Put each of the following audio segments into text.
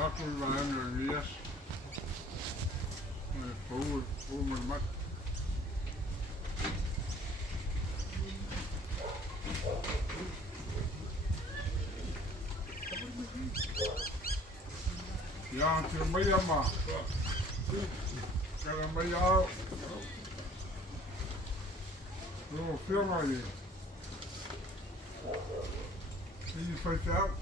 Paco vai me vias. Pô, mas ya te mai ama. Cara mai ao. No, filma aí. E faz out.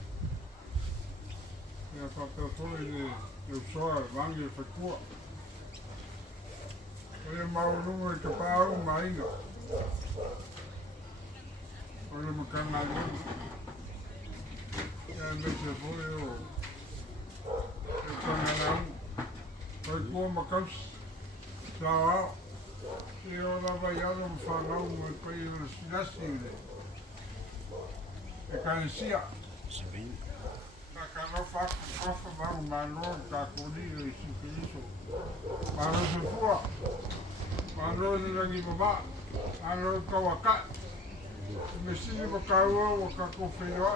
Ja, papel voor in de zorg, Langi verkoop. Je mag doen met de pauw, maar ik nog. Als je me kan naar doen. Ja, een beetje voor je. Ik kan er aan. Ik kom mijn kans. Zo, je hoort dat bij jou om van nou met een les zien. Ik kan je zien. Kalau fakta baru malu tak kuli itu, malu semua, malu ni lagi bapa, malu kawakat, mesti ni berkau wakak feiwa,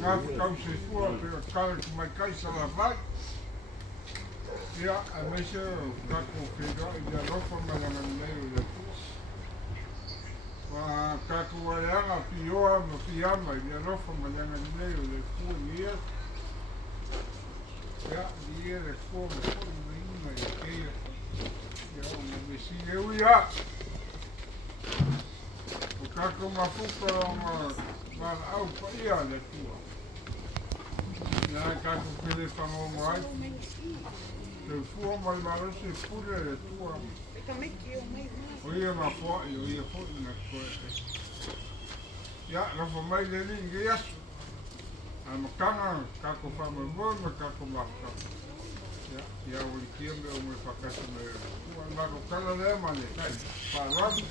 ngaf kau semua kalau mereka salah baik, ya, mesti wakak feiwa dia lupa malam ni dia. Wah, kaku wayanga pioa no piama dia rofa mañana en medio de junio. Ya, dia de como menina e aquela. Ya, me sigue uia. O kaku mafuka uma au paia de tua. Ya, kaku pele fango mai. Te fua mai marose pure de tua. Oye, ma fo, oye, fo, na coisa. Ya, não vou mais de ninguém. A macana, caco para meu bom, mas caco marca. Ya, o Lidcombe é uma faca meio. O anda com cada lema, né? Parado.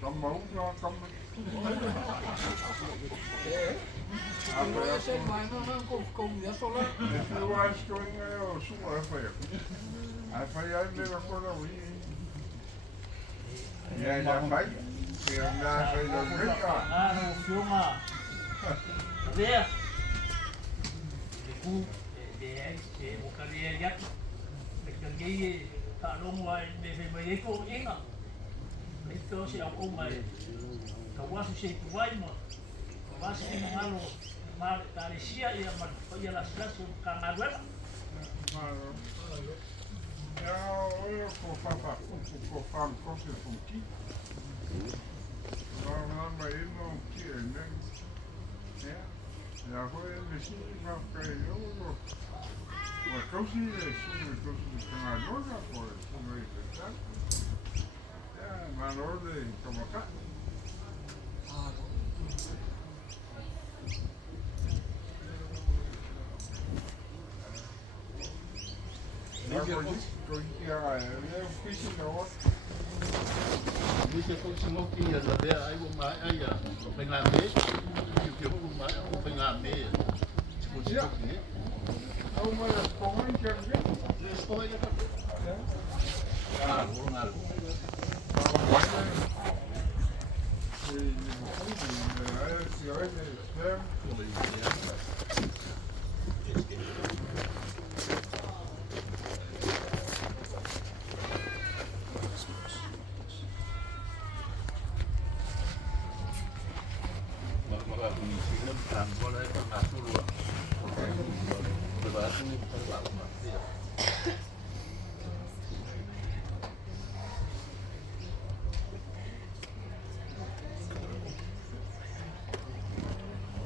Kan maar ook nog, kan maar. Kiliona se mai no kom ya sola. Eu acho que eu sou Rafael. Rafael me la cola oui. Ya fai. Que anda fai da América. Ah, no filma. Ver. Ku de o career ya. De que tá no mai de mai ko inga. Então se ao mai. Ka wasu se tuai mo. Wasu ina malo. Mal taresia ia mar ia las clases kanaguela. Malo. Ja, eu vou falar com você com que. Não, mas ele não quer, né? É. Já foi assim, vai ficar eu. Mas coisa de canador já foi, como é que é? É, mas ordem como cá. Eu fiz não. Bisa ko smoki ya la be ai wo mai ai ya penga me que wo mai wo penga me ko smoki ne Não, mas como é que é? ko ai ka ah wo ngal maka ini sih kan boleh kan asal luar. Berbahasa ini berbahasa